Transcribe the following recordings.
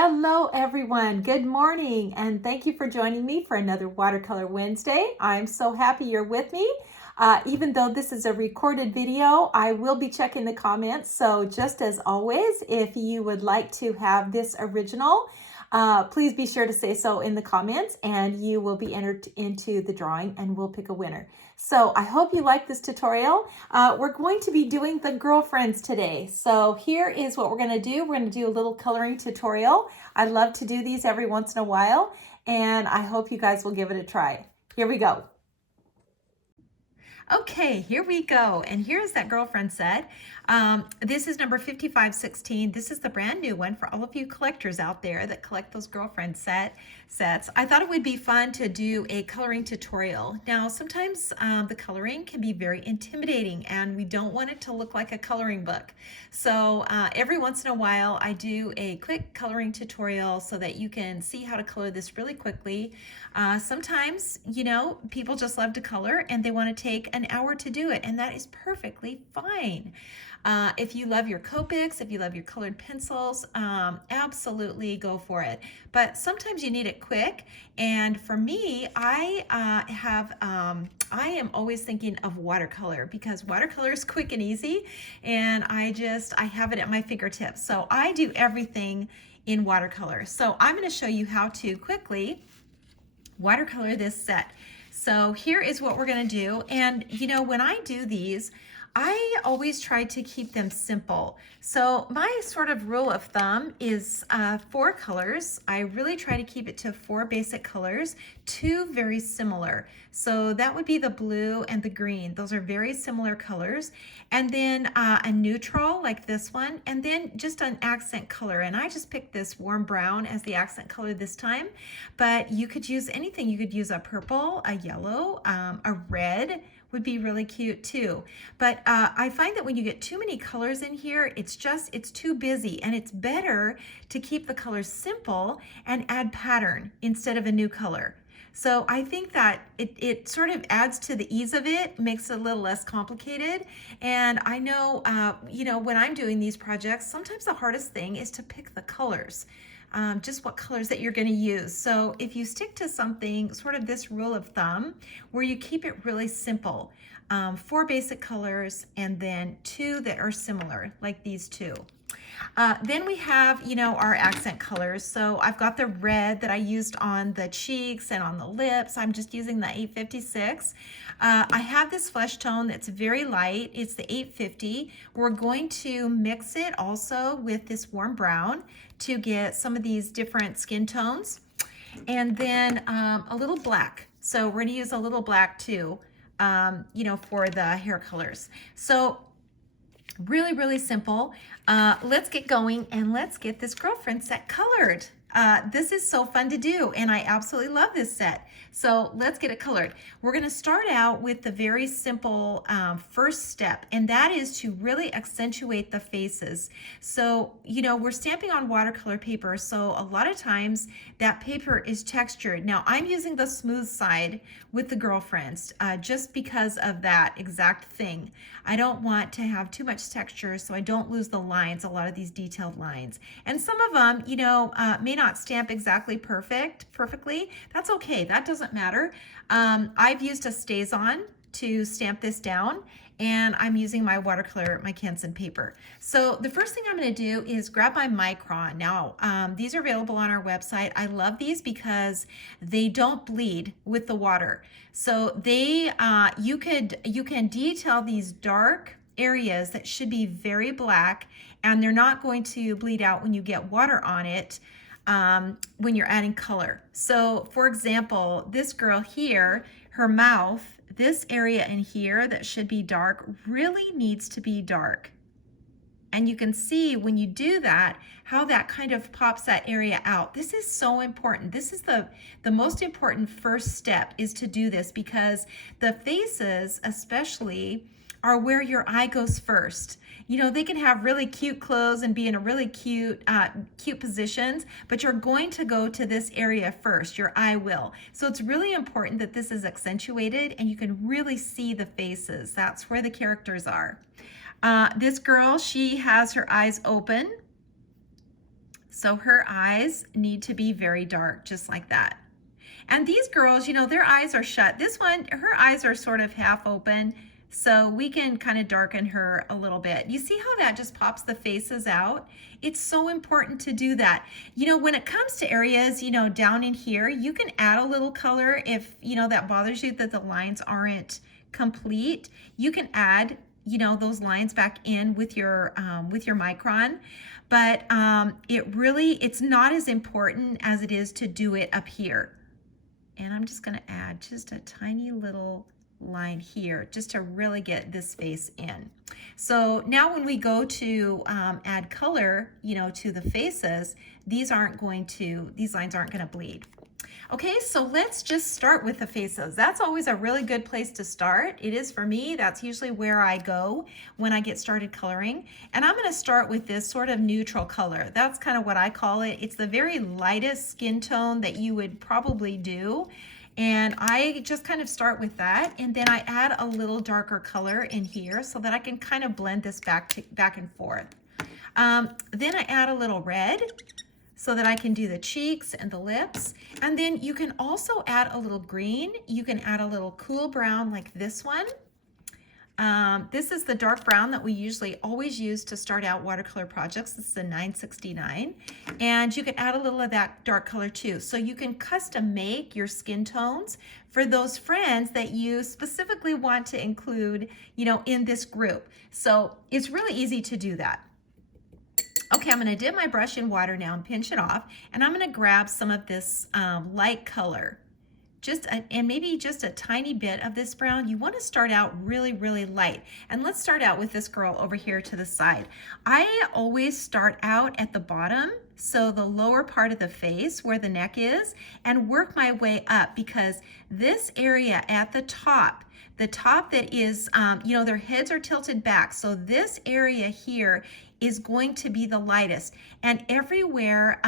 Hello, everyone. Good morning, and thank you for joining me for another Watercolor Wednesday. I'm so happy you're with me. Even though this is a recorded video, I will be checking the comments. So just as always, if you would like to have this original, please be sure to say so in the comments and you will be entered into the drawing and we'll pick a winner. So I hope you like this tutorial. We're going to be doing the girlfriends today. So here is what we're going to do. We're going to do a little coloring tutorial. I love to do these every once in a while, and I hope you guys will give it a try. Here we go. Okay, here we go. And here's that girlfriend set. This is number 5516. This is the brand new one for all of you collectors out there that collect those girlfriend sets. I thought it would be fun to do a coloring tutorial. Now, sometimes the coloring can be very intimidating and we don't want it to look like a coloring book. So every once in a while, I do a quick coloring tutorial so that you can see how to color this really quickly. Sometimes, you know, people just love to color and they want to take an hour to do it, and that is perfectly fine. If you love your Copics, if you love your colored pencils, absolutely go for it. But sometimes you need it quick, and for me, I am always thinking of watercolor because watercolor is quick and easy, and I have it at my fingertips. So I do everything in watercolor. So I'm going to show you how to quickly watercolor this set. So here is what we're going to do. And you know, when I do these, I always try to keep them simple. So my sort of rule of thumb is 4 colors. I really try to keep it to 4 basic colors, 2 very similar. So that would be the blue and the green. Those are very similar colors. And then a neutral like this one, and then just an accent color. And I just picked this warm brown as the accent color this time, but you could use anything. You could use a purple, a yellow, a red, would be really cute too. But I find that when you get too many colors in here, it's too busy, and it's better to keep the colors simple and add pattern instead of a new color. So I think that it sort of adds to the ease of it, makes it a little less complicated. And I know, you know, when I'm doing these projects, sometimes the hardest thing is to pick the colors. Just what colors that you're going to use. So if you stick to something, sort of this rule of thumb, where you keep it really simple, 4 basic colors and then 2 that are similar, like these 2. Then we have, you know, our accent colors. So I've got the red that I used on the cheeks and on the lips. I'm just using the 856. I have this flesh tone that's very light. It's the 850. We're going to mix it also with this warm brown to get some of these different skin tones. And then a little black. So we're going to use a little black too, you know, for the hair colors. So really, really simple. Let's get going and let's get this girlfriend set colored. This is so fun to do, and I absolutely love this set. So let's get it colored. We're going to start out with the very simple first step, and that is to really accentuate the faces. So, you know, we're stamping on watercolor paper, so a lot of times that paper is textured. Now, I'm using the smooth side with the girlfriends just because of that exact thing. I don't want to have too much texture, so I don't lose the lines, a lot of these detailed lines. And some of them, you know, may not stamp exactly perfectly. That's okay. That doesn't matter. I've used a StazOn to stamp this down, and I'm using my watercolor, my Canson paper. So the first thing I'm going to do is grab my micron. Now, these are available on our website. I love these because they don't bleed with the water. So they, you can detail these dark areas that should be very black, and they're not going to bleed out when you get water on it when you're adding color. So for example, this girl here, her mouth, this area in here that should be dark really needs to be dark. And you can see when you do that, how that kind of pops that area out. This is so important. This is the most important first step, is to do this, because the faces especially are where your eye goes first. You know, they can have really cute clothes and be in a really cute positions, but you're going to go to this area first. Your eye will. So it's really important that this is accentuated and you can really see the faces. That's where the characters are. This girl, she has her eyes open. So her eyes need to be very dark, just like that. And these girls, you know, their eyes are shut. This one, her eyes are sort of half open, so we can kind of darken her a little bit. You see how that just pops the faces out? It's so important to do that. You know, when it comes to areas, you know, down in here, you can add a little color if, you know, that bothers you that the lines aren't complete. You can add, you know, those lines back in with your micron, but it's not as important as it is to do it up here. And I'm just gonna add just a tiny little line here just to really get this face in. So now when we go to add color, you know, to the faces, these lines aren't gonna bleed. Okay, so let's just start with the faces. That's always a really good place to start. It is for me. That's usually where I go when I get started coloring. And I'm gonna start with this sort of neutral color. That's kind of what I call it. It's the very lightest skin tone that you would probably do. And I just kind of start with that. And then I add a little darker color in here so that I can kind of blend this back and forth. Then I add a little red, so that I can do the cheeks and the lips. And then you can also add a little green. You can add a little cool brown like this one. This is the dark brown that we usually always use to start out watercolor projects. This is a 969. And you can add a little of that dark color too. So you can custom make your skin tones for those friends that you specifically want to include, you know, in this group. So it's really easy to do that. Okay, I'm gonna dip my brush in water now and pinch it off, and I'm gonna grab some of this light color, and maybe just a tiny bit of this brown. You wanna start out really, really light. And let's start out with this girl over here to the side. I always start out at the bottom, so the lower part of the face where the neck is, and work my way up, because this area at the top that is, you know, their heads are tilted back. So this area here is going to be the lightest. And everywhere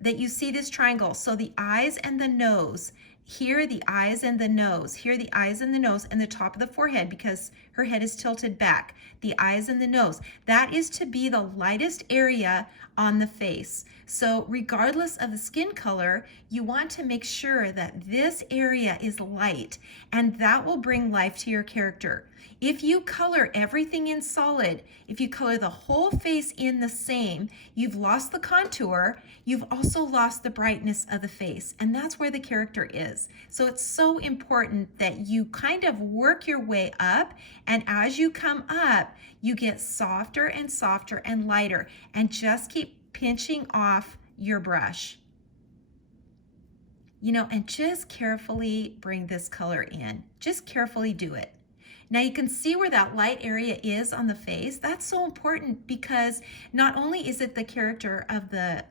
that you see this triangle, so the eyes and the nose, here the eyes and the nose, here the eyes and the nose, and the top of the forehead, because her head is tilted back, the eyes and the nose, that is to be the lightest area on the face. So regardless of the skin color, you want to make sure that this area is light, and that will bring life to your character. If you color everything in solid, if you color the whole face in the same, you've lost the contour, you've also lost the brightness of the face, and that's where the character is. So it's so important that you kind of work your way up, and as you come up, you get softer and softer and lighter, and just keep pinching off your brush. You know, and just carefully bring this color in. Just carefully do it. Now you can see where that light area is on the face. That's so important, because not only is it the character of the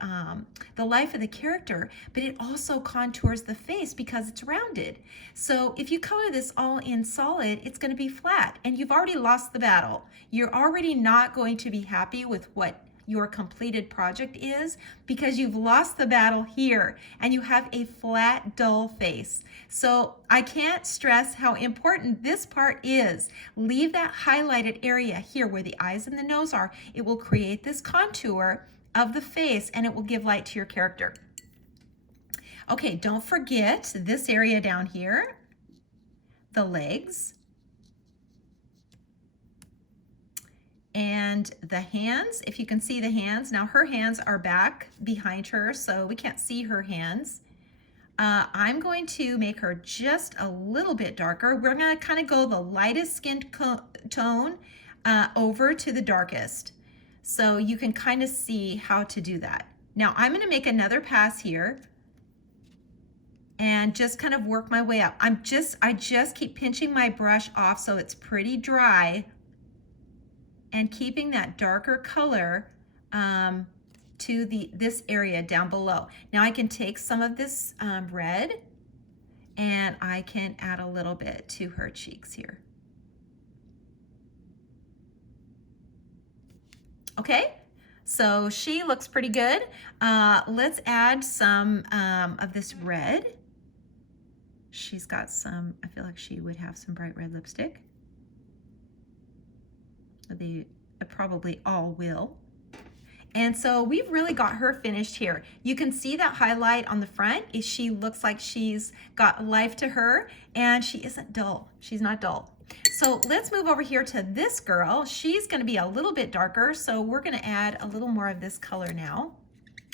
life of the character, but it also contours the face because it's rounded. So if you color this all in solid, it's going to be flat, and you've already lost the battle. You're already not going to be happy with what your completed project is, because you've lost the battle here and you have a flat, dull face. So I can't stress how important this part is. Leave that highlighted area here where the eyes and the nose are. It will create this contour of the face, and it will give light to your character. Okay, don't forget this area down here, the legs, and the hands. If you can see the hands, now her hands are back behind her, so we can't see her hands. I'm going to make her just a little bit darker. We're going to kind of go the lightest skin tone over to the darkest, so you can kind of see how to do that. Now I'm going to make another pass here and just kind of work my way up. I just keep pinching my brush off so it's pretty dry, and keeping that darker color to this area down below. Now I can take some of this red, and I can add a little bit to her cheeks here. Okay, so she looks pretty good. Let's add some of this red. She's got some, I feel like she would have some bright red lipstick. They probably all will. And so we've really got her finished here. You can see that highlight on the front. She looks like she's got life to her, and she isn't dull. She's not dull. So let's move over here to this girl. She's gonna be a little bit darker, so we're gonna add a little more of this color now.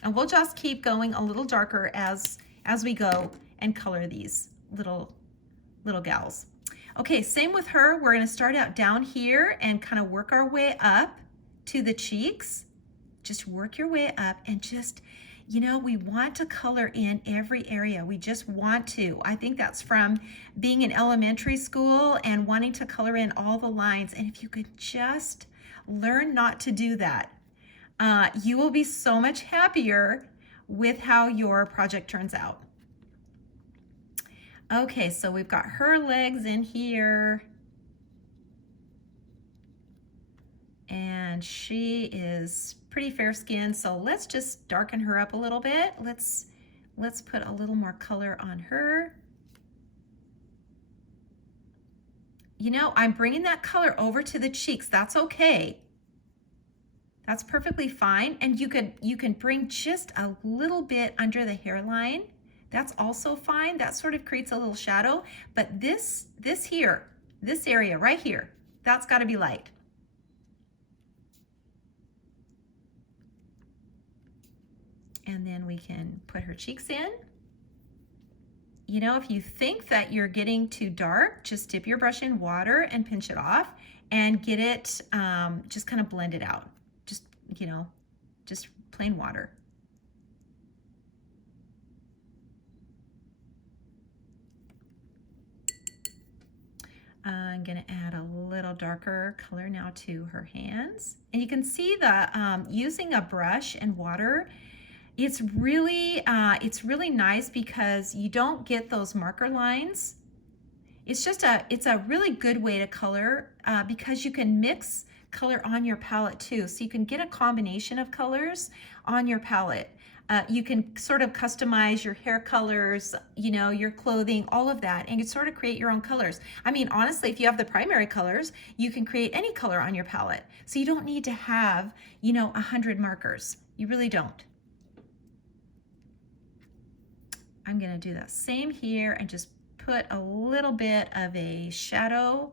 And we'll just keep going a little darker as we go and color these little gals. Okay, same with her. We're gonna start out down here and kind of work our way up to the cheeks. Just work your way up and just, you know, we want to color in every area. We just want to. I think that's from being in elementary school and wanting to color in all the lines. And if you could just learn not to do that, you will be so much happier with how your project turns out. Okay, so we've got her legs in here. And she is pretty fair skinned, so let's just darken her up a little bit. Let's put a little more color on her. You know, I'm bringing that color over to the cheeks. That's okay. That's perfectly fine. And you can bring just a little bit under the hairline. That's also fine. That sort of creates a little shadow. But this here, this area right here, that's got to be light. And then we can put her cheeks in. You know, if you think that you're getting too dark, just dip your brush in water and pinch it off and get it, just kind of blend it out. Just, you know, just plain water. I'm gonna add a little darker color now to her hands. And you can see the, using a brush and water, it's really nice because you don't get those marker lines. It's a really good way to color because you can mix color on your palette too. So you can get a combination of colors on your palette. You can sort of customize your hair colors, you know, your clothing, all of that, and you sort of create your own colors. I mean, honestly, if you have the primary colors, you can create any color on your palette. So you don't need to have, you know, 100 markers. You really don't. I'm gonna do the same here and just put a little bit of a shadow,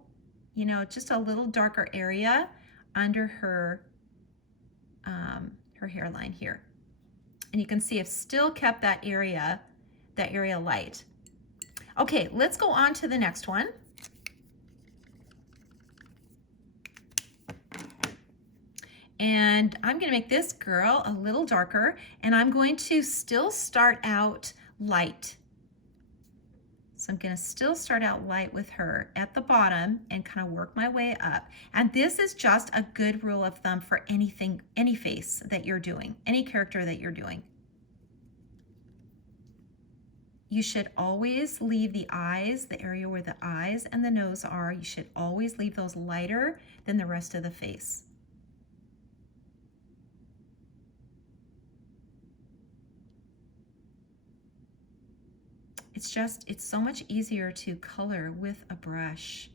you know, just a little darker area under her, her hairline here. And you can see I've still kept that area light. Okay, let's go on to the next one. And I'm gonna make this girl a little darker, and I'm going to still start out light. So I'm gonna still start out light with her at the bottom and kind of work my way up. And this is just a good rule of thumb for anything, any face that you're doing, any character that you're doing. You should always leave the eyes, the area where the eyes and the nose are, you should always leave those lighter than the rest of the face. It's so much easier to color with a brush.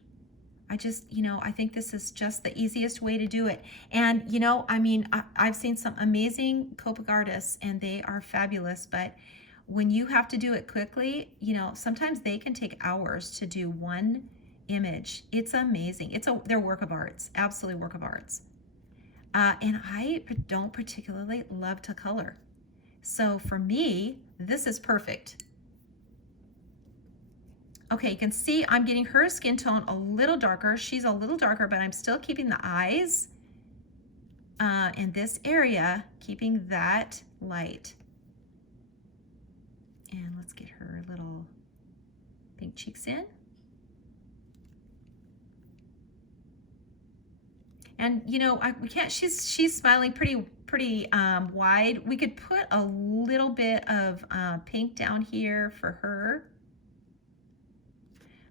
I think this is just the easiest way to do it. And, you know, I mean, I've seen some amazing Copic artists and they are fabulous, but when you have to do it quickly, you know, sometimes they can take hours to do one image. It's amazing. They're work of arts, absolutely work of arts. And I don't particularly love to color. So for me, this is perfect. Okay, you can see I'm getting her skin tone a little darker. She's a little darker, but I'm still keeping the eyes and this area, keeping that light. And let's get her little pink cheeks in. And you know, we can't. She's smiling pretty wide. We could put a little bit of pink down here for her,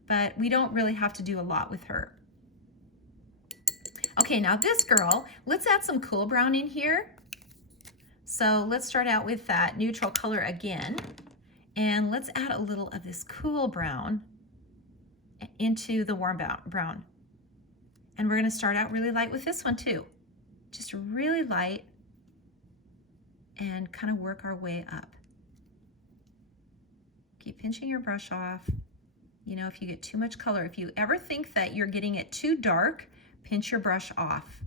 but we don't really have to do a lot with her. Okay, now this girl, let's add some cool brown in here. So let's start out with that neutral color again. And let's add a little of this cool brown into the warm brown. And we're gonna start out really light with this one too. Just really light. and kind of work our way up. Keep pinching your brush off. You know, if you get too much color, if you ever think that you're getting it too dark, pinch your brush off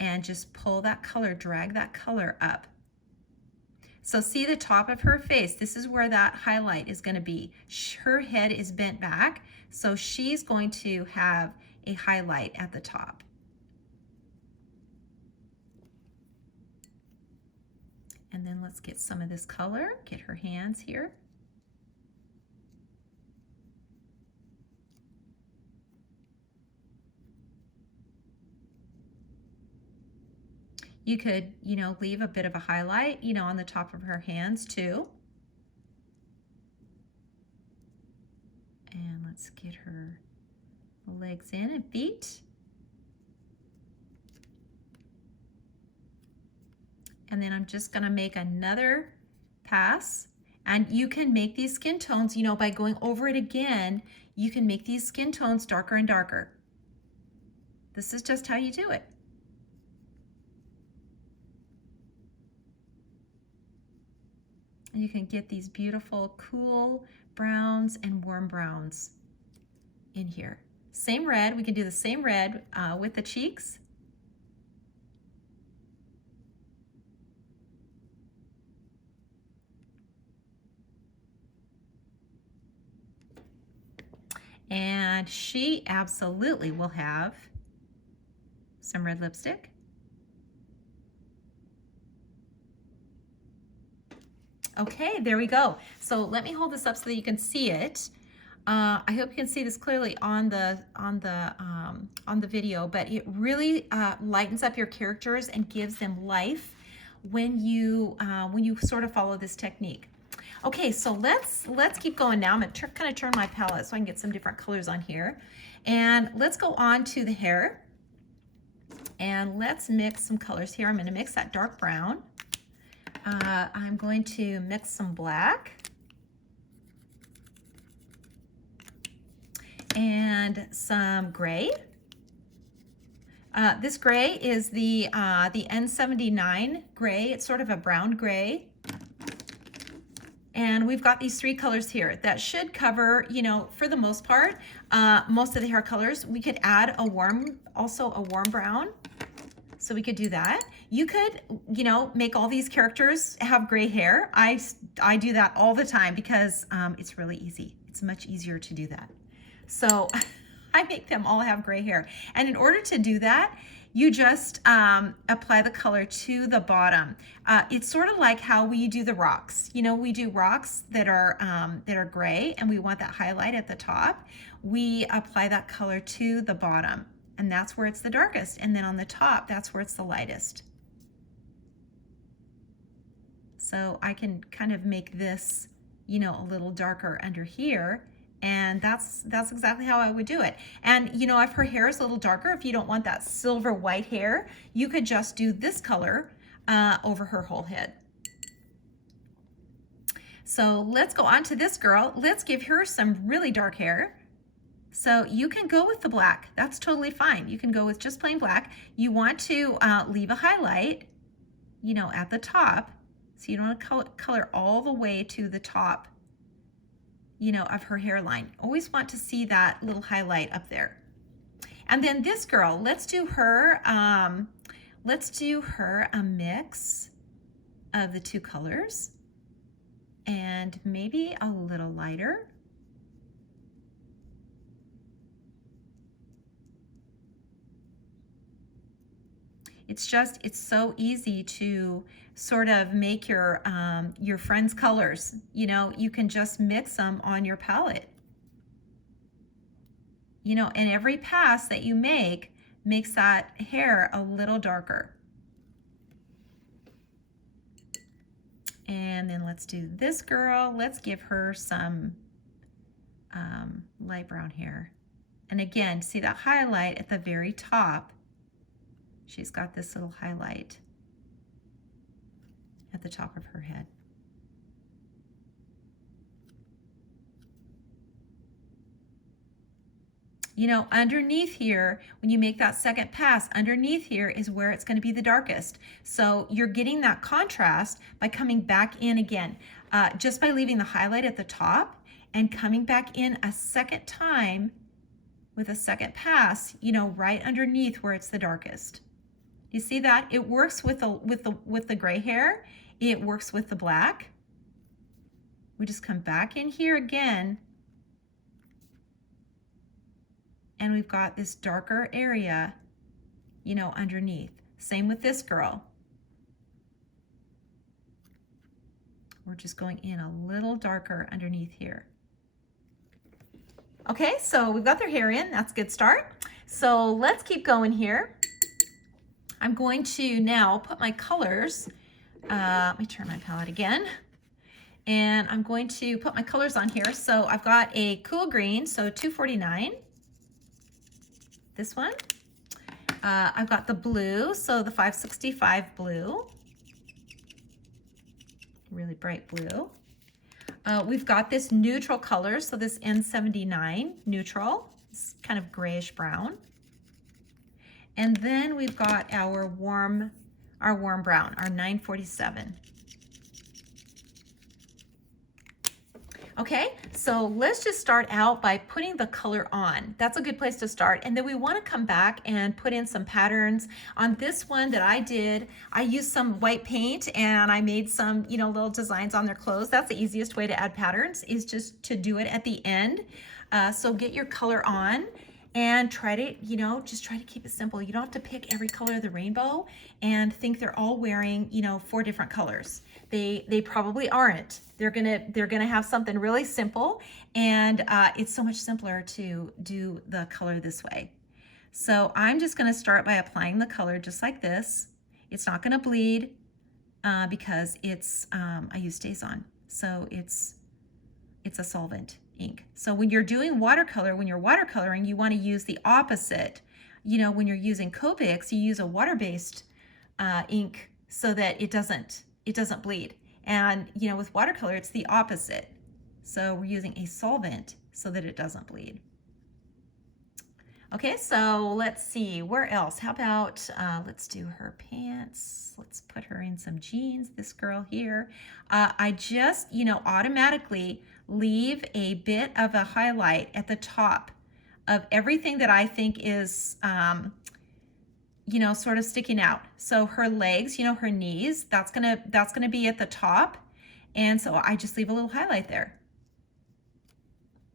and just pull that color, drag that color up. So see the top of her face, this is where that highlight is going to be. Her head is bent back, so she's going to have a highlight at the top. And then let's get some of this color, get her hands here. You could, you know, leave a bit of a highlight, you know, on the top of her hands too. And let's get her legs in and feet. And then I'm just gonna make another pass. And you can make these skin tones, you know, by going over it again, you can make these skin tones darker and darker. This is just how you do it. You can get these beautiful, cool browns and warm browns in here. Same red, we can do the same red with the cheeks. And she absolutely will have some red lipstick. Okay, there we go. So let me hold this up so that you can see it. I hope you can see this clearly on the video, but it really lightens up your characters and gives them life when you sort of follow this technique. Okay, so let's keep going now. I'm gonna kind of turn my palette so I can get some different colors on here, and let's go on to the hair, and let's mix some colors here. I'm going to mix that dark brown. I'm going to mix some black and some gray. This gray is the N79 gray. It's sort of a brown gray. And we've got these three colors here that should cover, you know, for the most part, most of the hair colors. We could add also a warm brown. So we could do that. You could, you know, make all these characters have gray hair. I do that all the time because it's really easy. It's much easier to do that. So I make them all have gray hair. And in order to do that, you just apply the color to the bottom. It's sort of like how we do the rocks. You know, we do rocks that are gray, and we want that highlight at the top. We apply that color to the bottom, and that's where it's the darkest. And then on the top, that's where it's the lightest. So I can kind of make this, you know, a little darker under here. And that's exactly how I would do it. And you know, if her hair is a little darker, if you don't want that silver white hair, you could just do this color over her whole head. So let's go on to this girl. Let's give her some really dark hair. So you can go with the black. That's totally fine. You can go with just plain black. You want to leave a highlight, you know, at the top. So you don't want to color all the way to the top, you know, of her hairline. Always want to see that little highlight up there. And then this girl, let's do her a mix of the two colors and maybe a little lighter. It's so easy to sort of make your friend's colors. You know, you can just mix them on your palette. You know, and every pass that you make makes that hair a little darker. And then let's do this girl. Let's give her some light brown hair. And again, see that highlight at the very top? She's got this little highlight at the top of her head. You know, underneath here, when you make that second pass, underneath here is where it's going to be the darkest. So you're getting that contrast by coming back in again, just by leaving the highlight at the top and coming back in a second time with a second pass, you know, right underneath where it's the darkest. You see that? It works with the gray hair. It works with the black. We just come back in here again, and we've got this darker area, you know, underneath. Same with this girl. We're just going in a little darker underneath here. Okay, so we've got their hair in. That's a good start. So let's keep going here. I'm going to now put my colors. Let me turn my palette again. And I'm going to put my colors on here. So I've got a cool green, so 249. This one. I've got the blue, so the 565 blue. Really bright blue. We've got this neutral color, so this N79 neutral. It's kind of grayish brown. And then we've got our warm brown, our 947. Okay, so let's just start out by putting the color on. That's a good place to start. And then we want to come back and put in some patterns. On this one that I did, I used some white paint and I made some, you know, little designs on their clothes. That's the easiest way to add patterns, is just to do it at the end. So get your color on and try to, you know, just try to keep it simple. You don't have to pick every color of the rainbow and think they're all wearing, you know, 4 different colors. They probably aren't. They're gonna have something really simple, and it's so much simpler to do the color this way. So I'm just gonna start by applying the color just like this. It's not gonna bleed because it's I use StazOn, so it's a solvent ink. So when you're doing watercolor, when you're watercoloring, you want to use the opposite. You know, when you're using Copics, you use a water-based ink so that it doesn't bleed. And you know, with watercolor, it's the opposite. So we're using a solvent so that it doesn't bleed. Okay, so let's see, where else? How about, let's do her pants. Let's put her in some jeans, this girl here. I just, you know, automatically leave a bit of a highlight at the top of everything that I think is, you know, sort of sticking out. So her legs, you know, her knees, that's gonna be at the top. And so I just leave a little highlight there.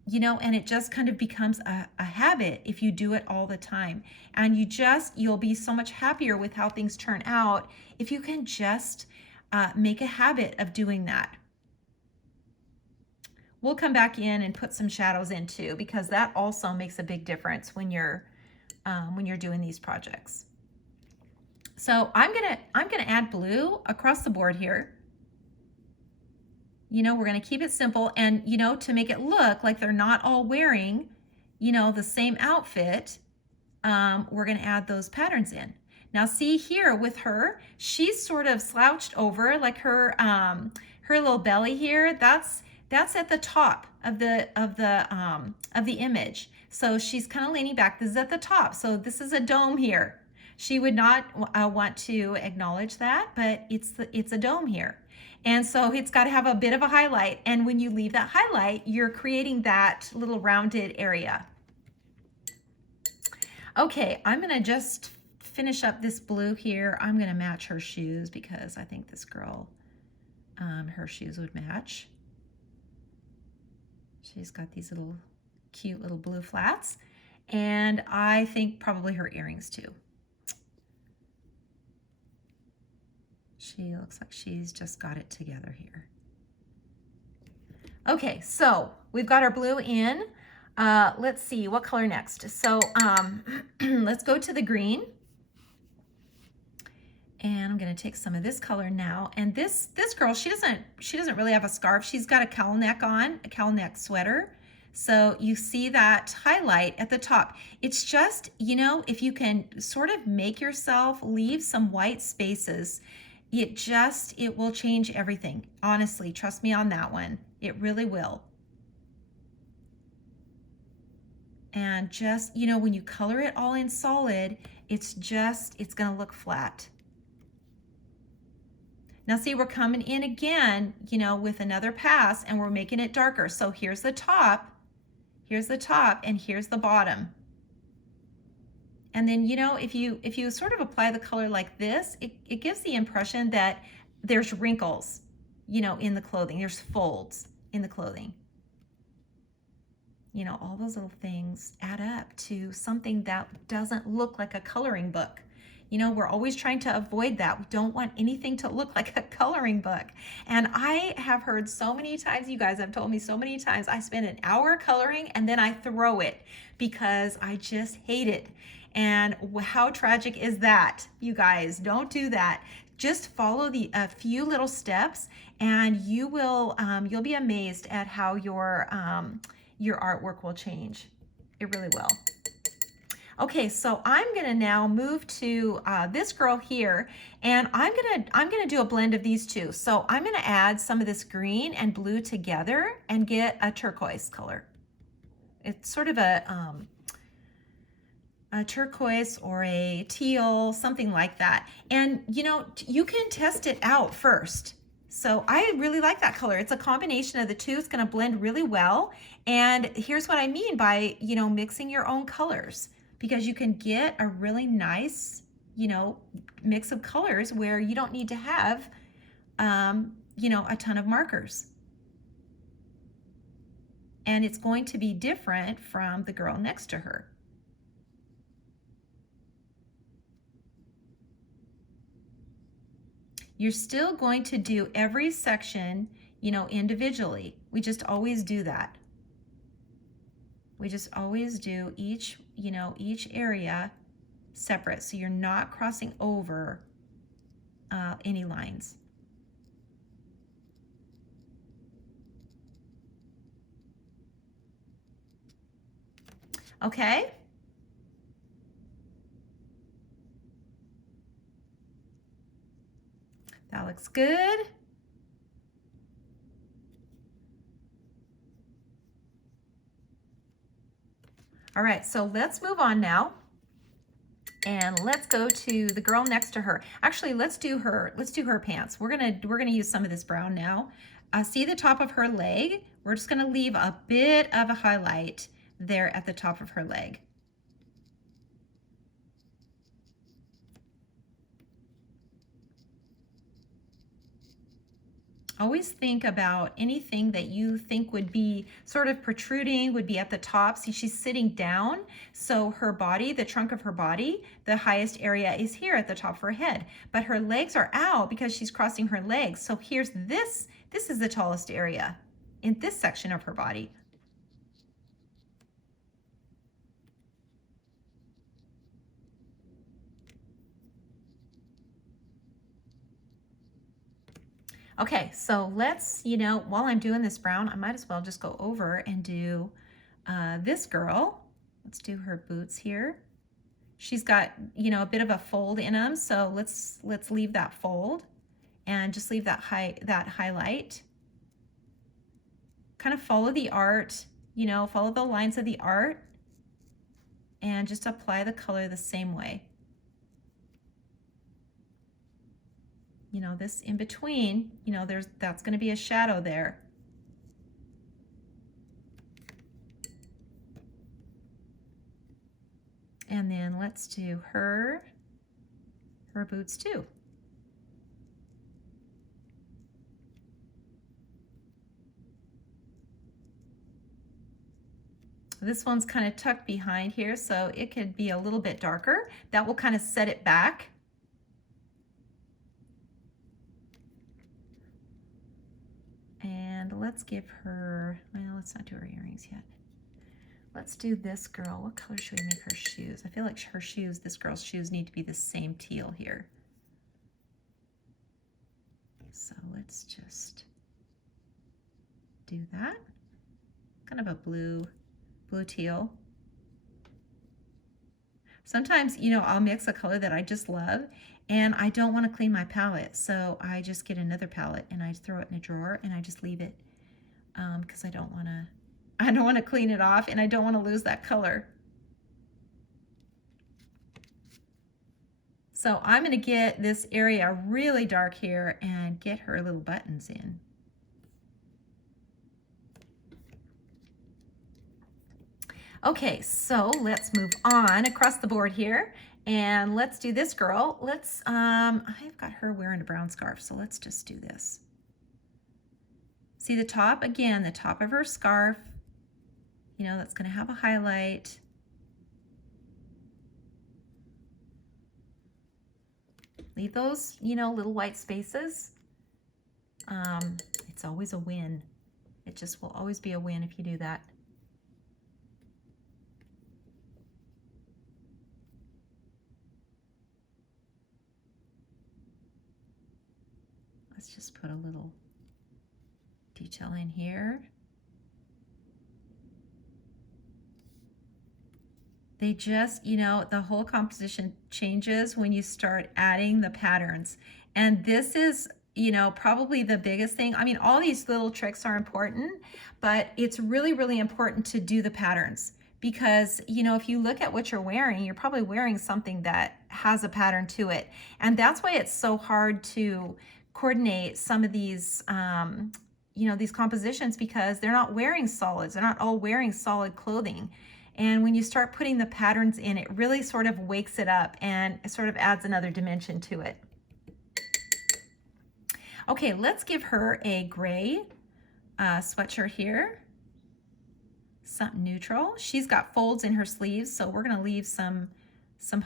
You know, and it just kind of becomes a habit if you do it all the time. And you'll be so much happier with how things turn out if you can just make a habit of doing that. We'll come back in and put some shadows in too, because that also makes a big difference when you're doing these projects. So I'm gonna add blue across the board here. You know, we're going to keep it simple, and, you know, to make it look like they're not all wearing, you know, the same outfit, we're going to add those patterns in. Now see here with her, she's sort of slouched over, like her little belly here, that's at the top of the image. So she's kind of leaning back. This is at the top. So this is a dome here. She would not want to acknowledge that, but it's a dome here. And so it's got to have a bit of a highlight. And when you leave that highlight, you're creating that little rounded area. Okay, I'm going to just finish up this blue here. I'm going to match her shoes because I think this girl, her shoes would match. She's got these little cute little blue flats. And I think probably her earrings too. She looks like she's just got it together here. Okay, so we've got our blue in. Let's see, what color next? So let's go to the green. And I'm gonna take some of this color now. And this girl, she doesn't really have a scarf. She's got a cowl neck on, a cowl neck sweater. So you see that highlight at the top. It's just, you know, if you can sort of make yourself leave some white spaces, it will change everything. Honestly, trust me on that one. It really will. And just, you know, when you color it all in solid, it's gonna look flat. Now see, we're coming in again, you know, with another pass, and we're making it darker. So here's the top, and here's the bottom. And then, you know, if you sort of apply the color like this, it gives the impression that there's wrinkles, you know, in the clothing. There's folds in the clothing. You know, all those little things add up to something that doesn't look like a coloring book. You know, we're always trying to avoid that. We don't want anything to look like a coloring book. And I have heard so many times, you guys have told me so many times, I spend an hour coloring and then I throw it because I just hate it. And how tragic is that? You guys, don't do that. Just follow a few little steps, and you will you'll be amazed at how your artwork will change. It really will. Okay, so I'm gonna now move to this girl here, and I'm gonna do a blend of these two. So I'm gonna add some of this green and blue together and get a turquoise color. It's sort of a turquoise or a teal, something like that. And you know, you can test it out first. So I really like that color. It's a combination of the two. It's gonna blend really well. And here's what I mean by, you know, mixing your own colors, because you can get a really nice, you know, mix of colors where you don't need to have, you know, a ton of markers. And it's going to be different from the girl next to her. You're still going to do every section, you know, individually. We just always do that. We just always do each, you know, each area separate, so you're not crossing over any lines. Okay. That looks good. All right, so let's move on now. And let's go to the girl next to her. Actually, let's do her pants. We're gonna use some of this brown now. See the top of her leg? We're just gonna leave a bit of a highlight there at the top of her leg. Always think about anything that you think would be sort of protruding, would be at the top. See, she's sitting down, so her body, the trunk of her body, the highest area is here at the top of her head, but her legs are out because she's crossing her legs. So here's this is the tallest area in this section of her body. Okay, so let's, you know, while I'm doing this brown, I might as well just go over and do this girl. Let's do her boots here. She's got, you know, a bit of a fold in them, so let's leave that fold and just leave that highlight. Kind of follow the art, you know, follow the lines of the art, and just apply the color the same way. You know, this in between, you know, that's going to be a shadow there. And then let's do her boots too. This one's kind of tucked behind here, so it could be a little bit darker. That will kind of set it back. And let's give her, well, let's not do her earrings yet. Let's do this girl. What color should we make her shoes? I feel like her shoes, this girl's shoes, need to be the same teal here. So let's just do that. Kind of a blue teal. Sometimes, you know, I'll mix a color that I just love and I don't want to clean my palette, so I just get another palette and I throw it in a drawer and I just leave it because I don't want to I don't want to clean it off, and I don't want to lose that color. So I'm going to get this area really dark here and get her little buttons in. Okay, so let's move on across the board here, and let's do this girl. Let's, I've got her wearing a brown scarf, so let's just do this. See the top, again, the top of her scarf, you know, that's going to have a highlight. Leave those, you know, little white spaces. It's always a win. It just will always be a win if you do that. Let's just put a little detail in here. They just, you know, the whole composition changes when you start adding the patterns. And this is, you know, probably the biggest thing. I mean, all these little tricks are important, but it's really, really important to do the patterns. Because, you know, if you look at what you're wearing, you're probably wearing something that has a pattern to it. And that's why it's so hard to coordinate some of these, you know, these compositions, because they're not wearing solids. They're not all wearing solid clothing. And when you start putting the patterns in, it really sort of wakes it up and it sort of adds another dimension to it. Okay, let's give her a gray sweatshirt here. Something neutral. She's got folds in her sleeves, so we're gonna leave some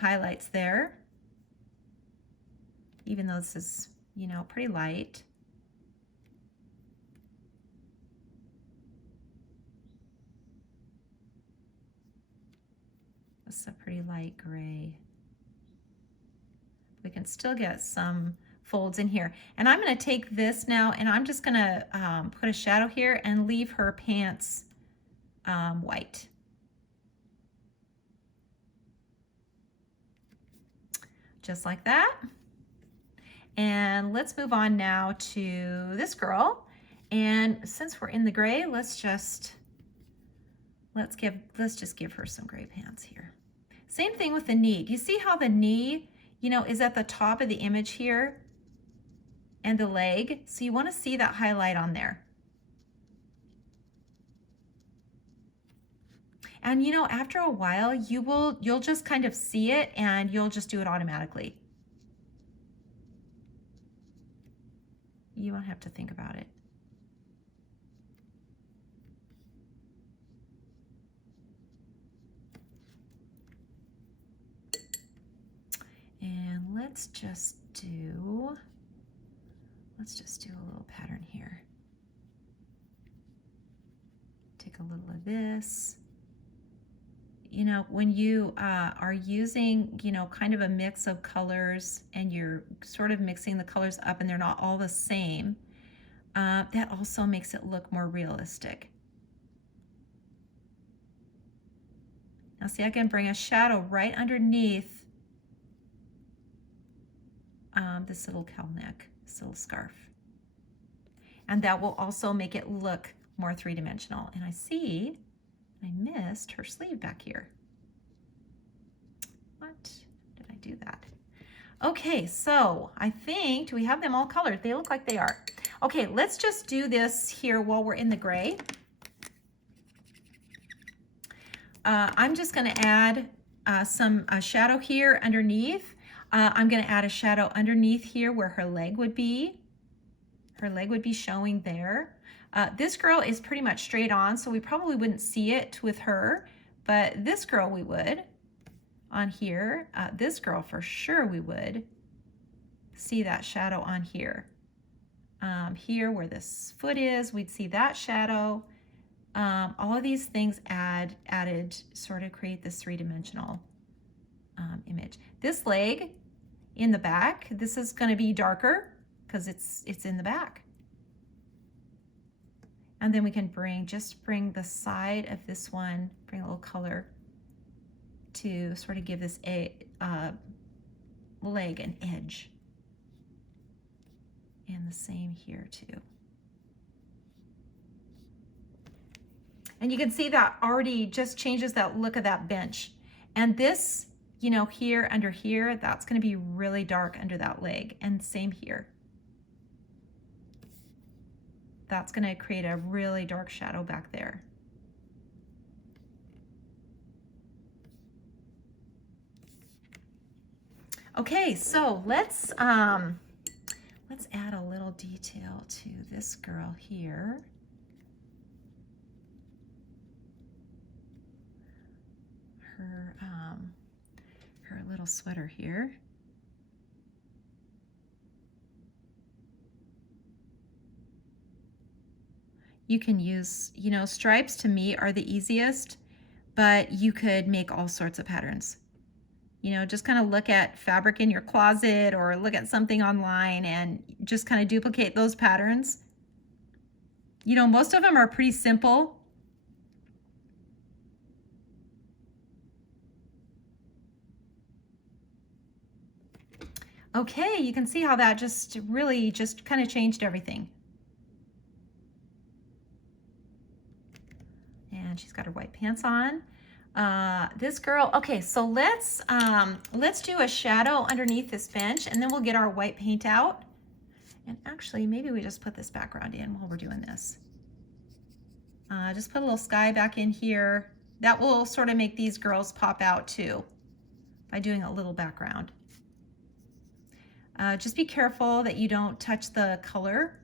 highlights there. Even though this is, you know, pretty light. It's a pretty light gray. We can still get some folds in here. And I'm going to take this now and I'm just going to put a shadow here and leave her pants white. Just like that. And let's move on now to this girl. And since we're in the gray, let's just give her some gray pants here. Same thing with the knee. Do you see how the knee, you know, is at the top of the image here? And the leg. So you want to see that highlight on there. And you know, after a while, you'll just kind of see it and you'll just do it automatically. You won't have to think about it. And let's just do a little pattern here. Take a little of this. You know, when you are using, you know, kind of a mix of colors and you're sort of mixing the colors up and they're not all the same, that also makes it look more realistic. Now see, I can bring a shadow right underneath this little cowl neck, this little scarf. And that will also make it look more three-dimensional. And I see I missed her sleeve back here. What? Did I do that? Okay, so I think, do we have them all colored? They look like they are. Okay, let's just do this here while we're in the gray. I'm just gonna add some shadow here underneath. I'm going to add a shadow underneath here where her leg would be. Her leg would be showing there. This girl is pretty much straight on, so we probably wouldn't see it with her, but this girl we would on here. This girl for sure we would see that shadow on here. Here where this foot is, we'd see that shadow. All of these things added sort of create this three-dimensional image. This leg in the back, this is going to be darker because it's in the back. And then we can bring the side of this one, bring a little color to sort of give this leg an edge. And the same here too. And you can see that already just changes that look of that bench. And this, you know, here under here, that's going to be really dark under that leg. And same here. That's going to create a really dark shadow back there. Okay, so let's add a little detail to this girl here. Her little sweater here. You can use, you know, stripes to me are the easiest, but you could make all sorts of patterns. You know, just kind of look at fabric in your closet or look at something online and just kind of duplicate those patterns. You know, most of them are pretty simple. Okay, you can see how that just really just kind of changed everything. And she's got her white pants on. This girl, okay, so let's do a shadow underneath this bench, and then we'll get our white paint out. And actually, maybe we just put this background in while we're doing this. Just put a little sky back in here. That will sort of make these girls pop out too by doing a little background. Just be careful that you don't touch the color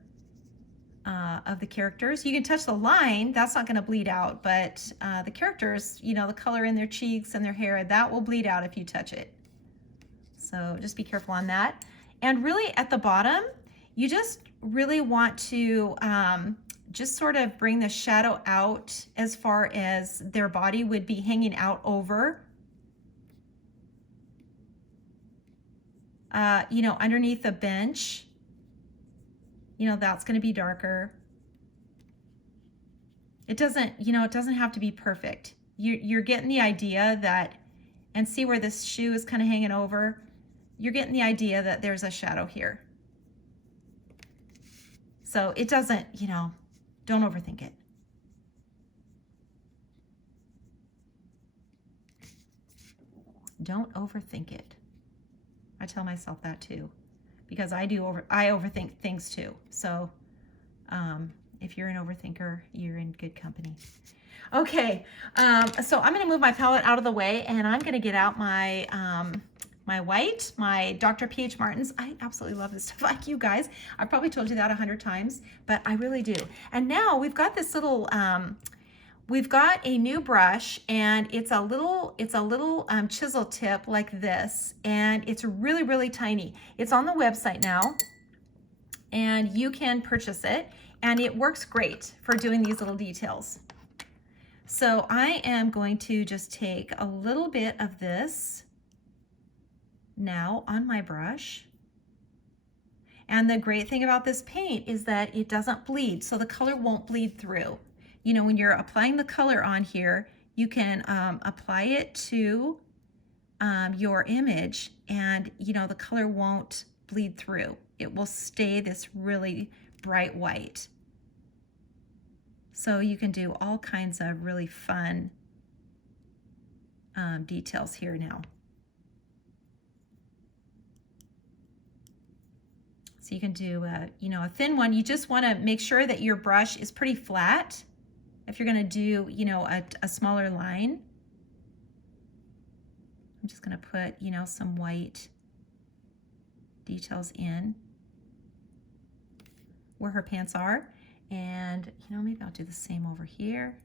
of the characters. You can touch the line, that's not going to bleed out, but the characters, you know, the color in their cheeks and their hair, that will bleed out if you touch it. So just be careful on that. And really at the bottom, you just really want to just sort of bring the shadow out as far as their body would be hanging out over. You know, underneath the bench, you know, that's going to be darker. It doesn't, you know, it doesn't have to be perfect. You're getting the idea that, and see where this shoe is kind of hanging over? You're getting the idea that there's a shadow here. So it doesn't, you know, don't overthink it. Don't overthink it. I tell myself that too, because I overthink things too. So if you're an overthinker, you're in good company. Okay, so I'm going to move my palette out of the way, and I'm going to get out my my white, my Dr. P.H. Martin's. I absolutely love this stuff, like you guys. I've probably told you that 100 times, but I really do. And now we've got this little we've got a new brush, and it's a little chisel tip like this, and it's really, really tiny. It's on the website now, and you can purchase it, and it works great for doing these little details. So I am going to just take a little bit of this now on my brush. And the great thing about this paint is that it doesn't bleed, so the color won't bleed through. You know, when you're applying the color on here, you can apply it to your image, and you know, the color won't bleed through. It will stay this really bright white. So you can do all kinds of really fun details here now. So you can do you know, a thin one. You just want to make sure that your brush is pretty flat. If you're going to do, you know, a smaller line, I'm just going to put, you know, some white details in where her pants are. And, you know, maybe I'll do the same over here.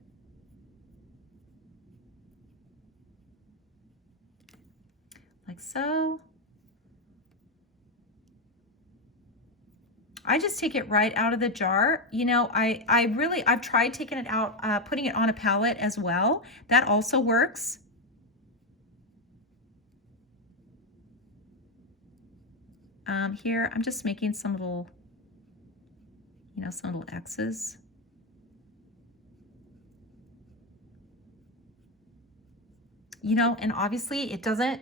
Like so. I just take it right out of the jar. You know, I've tried taking it out, putting it on a palette as well. That also works. Here, I'm just making some little, you know, some little X's. You know, and obviously it doesn't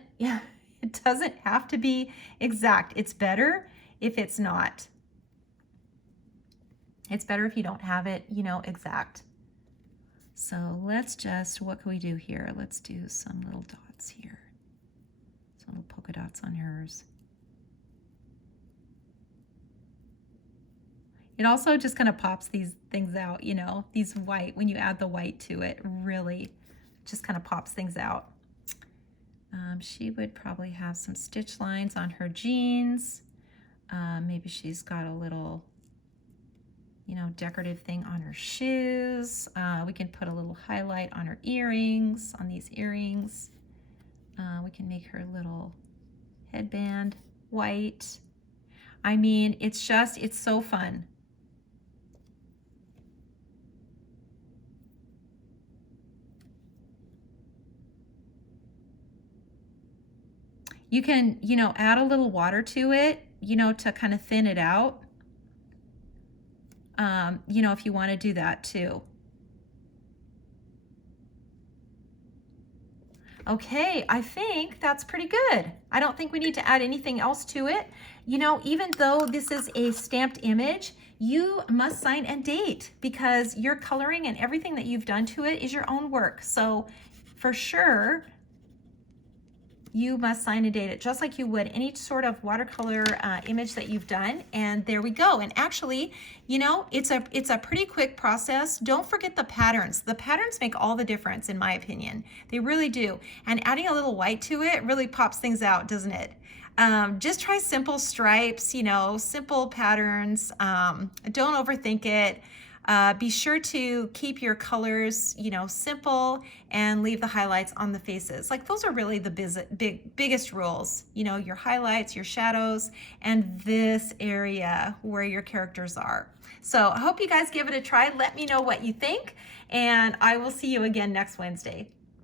have to be exact. It's better if it's not. It's better if you don't have it, you know, exact. So let's just, what can we do here? Let's do some little dots here. Some little polka dots on hers. It also just kind of pops these things out, you know, these white, when you add the white to it, really just kind of pops things out. She would probably have some stitch lines on her jeans. Maybe she's got a little, you know, decorative thing on her shoes. We can put a little highlight on her earrings, on these earrings. We can make her little headband white. I mean, it's just, it's so fun. You can, you know, add a little water to it, you know, to kind of thin it out. You know, if you want to do that too. Okay, I think that's pretty good. I don't think we need to add anything else to it. You know, even though this is a stamped image, you must sign and date because your coloring and everything that you've done to it is your own work. So for sure, you must sign and date it just like you would any sort of watercolor image that you've done. And there we go. And actually, you know, it's a pretty quick process. Don't forget the patterns. The patterns make all the difference, in my opinion. They really do. And adding a little white to it really pops things out, doesn't it? Just try simple stripes, you know, simple patterns. Don't overthink it. Be sure to keep your colors, you know, simple and leave the highlights on the faces. Like those are really the biggest rules, you know, your highlights, your shadows, and this area where your characters are. So I hope you guys give it a try. Let me know what you think, and I will see you again next Wednesday.